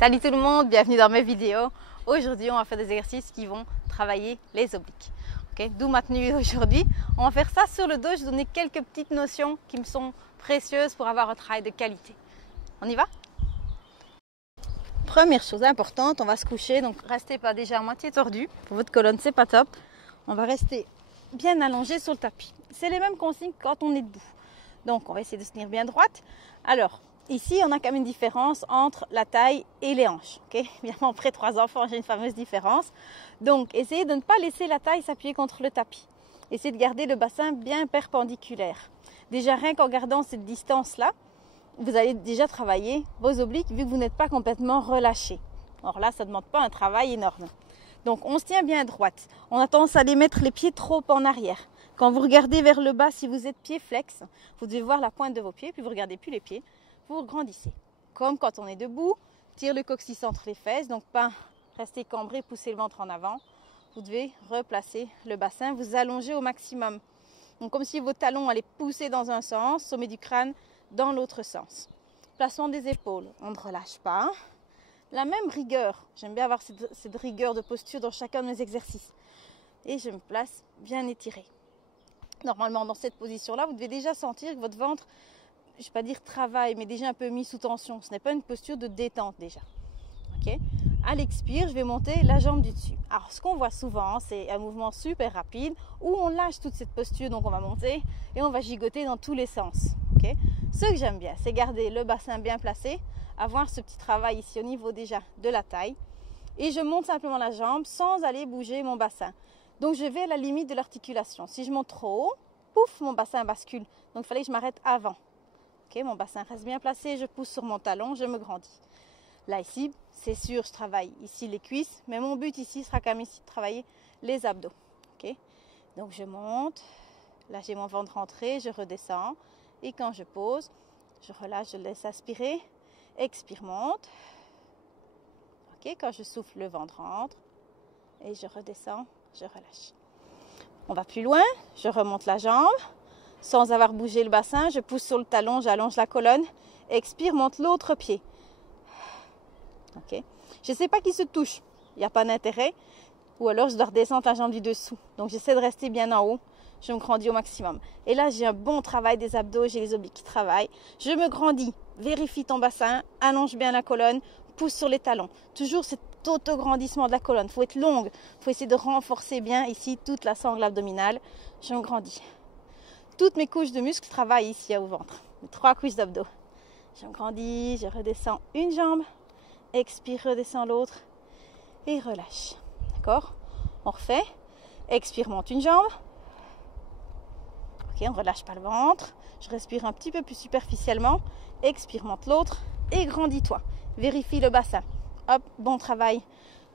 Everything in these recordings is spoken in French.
Salut tout le monde, bienvenue dans mes vidéos. Aujourd'hui, on va faire des exercices qui vont travailler les obliques. Okay? D'où ma tenue aujourd'hui. On va faire ça sur le dos. Je vais donner quelques petites notions qui me sont précieuses pour avoir un travail de qualité. On y va? Première chose importante, on va se coucher. Donc, restez pas déjà à moitié tordu. Pour votre colonne, c'est pas top. On va rester bien allongé sur le tapis. C'est les mêmes consignes que quand on est debout. Donc, on va essayer de se tenir bien droite. Alors, ici, on a quand même une différence entre la taille et les hanches. Okay? Évidemment, après 3 enfants, j'ai une fameuse différence. Donc, essayez de ne pas laisser la taille s'appuyer contre le tapis. Essayez de garder le bassin bien perpendiculaire. Déjà, rien qu'en gardant cette distance-là, vous allez déjà travailler vos obliques vu que vous n'êtes pas complètement relâché. Alors là, ça ne demande pas un travail énorme. Donc, on se tient bien à droite. On a tendance à aller mettre les pieds trop en arrière. Quand vous regardez vers le bas, si vous êtes pied flex, vous devez voir la pointe de vos pieds, puis vous ne regardez plus les pieds. Vous grandissez. Comme quand on est debout, tire le coccyx entre les fesses, donc pas rester cambré, pousser le ventre en avant. Vous devez replacer le bassin, vous allongez au maximum. Donc comme si vos talons allaient pousser dans un sens, sommet du crâne dans l'autre sens. Placement des épaules, on ne relâche pas. La même rigueur, j'aime bien avoir cette rigueur de posture dans chacun de mes exercices. Et je me place bien étirée. Normalement, dans cette position-là, vous devez déjà sentir que votre ventre, je ne vais pas dire travail, mais déjà un peu mis sous tension. Ce n'est pas une posture de détente déjà. Okay? À l'expire, je vais monter la jambe du dessus. Alors, ce qu'on voit souvent, c'est un mouvement super rapide où on lâche toute cette posture, donc on va monter et on va gigoter dans tous les sens. Okay? Ce que j'aime bien, c'est garder le bassin bien placé, avoir ce petit travail ici au niveau déjà de la taille. Et je monte simplement la jambe sans aller bouger mon bassin. Donc, je vais à la limite de l'articulation. Si je monte trop haut, pouf, mon bassin bascule. Donc, il fallait que je m'arrête avant. Okay, mon bassin reste bien placé, je pousse sur mon talon, je me grandis. Là, ici, c'est sûr, je travaille ici les cuisses, mais mon but ici sera quand même ici de travailler les abdos. Okay? Donc, je monte, là, j'ai mon ventre rentré, je redescends. Et quand je pose, je relâche, je laisse aspirer. Expire, monte. Okay, quand je souffle, le ventre rentre. Et je redescends, je relâche. On va plus loin, je remonte la jambe. Sans avoir bougé le bassin, je pousse sur le talon, j'allonge la colonne. Expire, monte l'autre pied. Okay. Je ne sais pas qui se touche, il n'y a pas d'intérêt. Ou alors je dois redescendre la jambe du dessous. Donc j'essaie de rester bien en haut, je me grandis au maximum. Et là j'ai un bon travail des abdos, j'ai les obliques qui travaillent. Je me grandis, vérifie ton bassin, allonge bien la colonne, pousse sur les talons. Toujours cet auto-grandissement de la colonne, il faut être longue. Il faut essayer de renforcer bien ici toute la sangle abdominale. Je me grandis. Toutes mes couches de muscles travaillent ici au ventre. 3 couches d'abdos. Je me grandis, je redescends une jambe. Expire, redescends l'autre. Et relâche. D'accord? On refait. Expire, monte une jambe. Ok, on ne relâche pas le ventre. Je respire un petit peu plus superficiellement. Expire, monte l'autre. Et grandis-toi. Vérifie le bassin. Hop, bon travail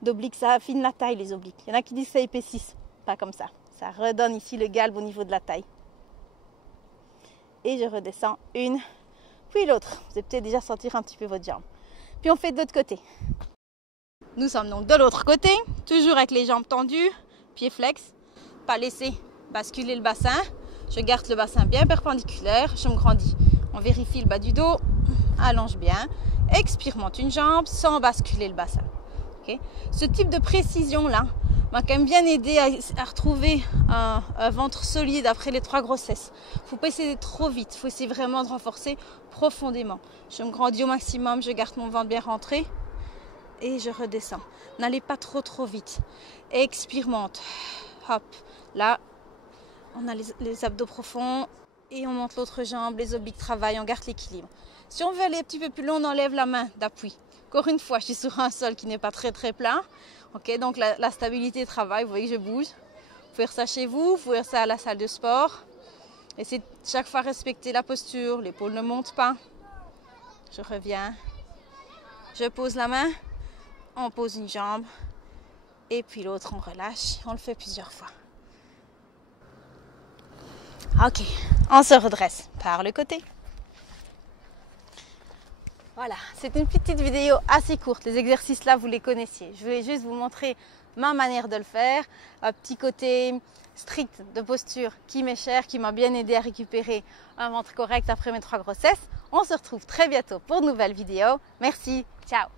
d'obliques. Ça affine la taille, les obliques. Il y en a qui disent que ça épaississe. Pas comme ça. Ça redonne ici le galbe au niveau de la taille. Et je redescends une, puis l'autre. Vous allez peut-être déjà sentir un petit peu votre jambe. Puis on fait de l'autre côté. Nous sommes donc de l'autre côté, toujours avec les jambes tendues, pieds flex, pas laisser basculer le bassin. Je garde le bassin bien perpendiculaire, je me grandis. On vérifie le bas du dos, allonge bien. Expire, monte une jambe sans basculer le bassin. Okay? Ce type de précision-là m'a quand même bien aidé à retrouver un ventre solide après les 3 grossesses. Il ne faut pas essayer d'être trop vite, il faut essayer vraiment de renforcer profondément. Je me grandis au maximum, je garde mon ventre bien rentré et je redescends. N'allez pas trop vite. Expire, monte. Hop, là, on a les abdos profonds et on monte l'autre jambe, les obliques travaillent, on garde l'équilibre. Si on veut aller un petit peu plus loin, on enlève la main d'appui. Encore une fois, je suis sur un sol qui n'est pas très plat. Okay, donc la stabilité travaille, vous voyez que je bouge. Vous pouvez faire ça chez vous, vous pouvez faire ça à la salle de sport. Essayez de chaque fois respecter la posture, l'épaule ne monte pas. Je reviens. Je pose la main, on pose une jambe et puis l'autre on relâche. On le fait plusieurs fois. Ok, on se redresse par le côté. Voilà, c'est une petite vidéo assez courte. Les exercices là, vous les connaissiez. Je voulais juste vous montrer ma manière de le faire. Un petit côté strict de posture qui m'est cher, qui m'a bien aidé à récupérer un ventre correct après mes 3 grossesses. On se retrouve très bientôt pour de nouvelles vidéos. Merci, ciao!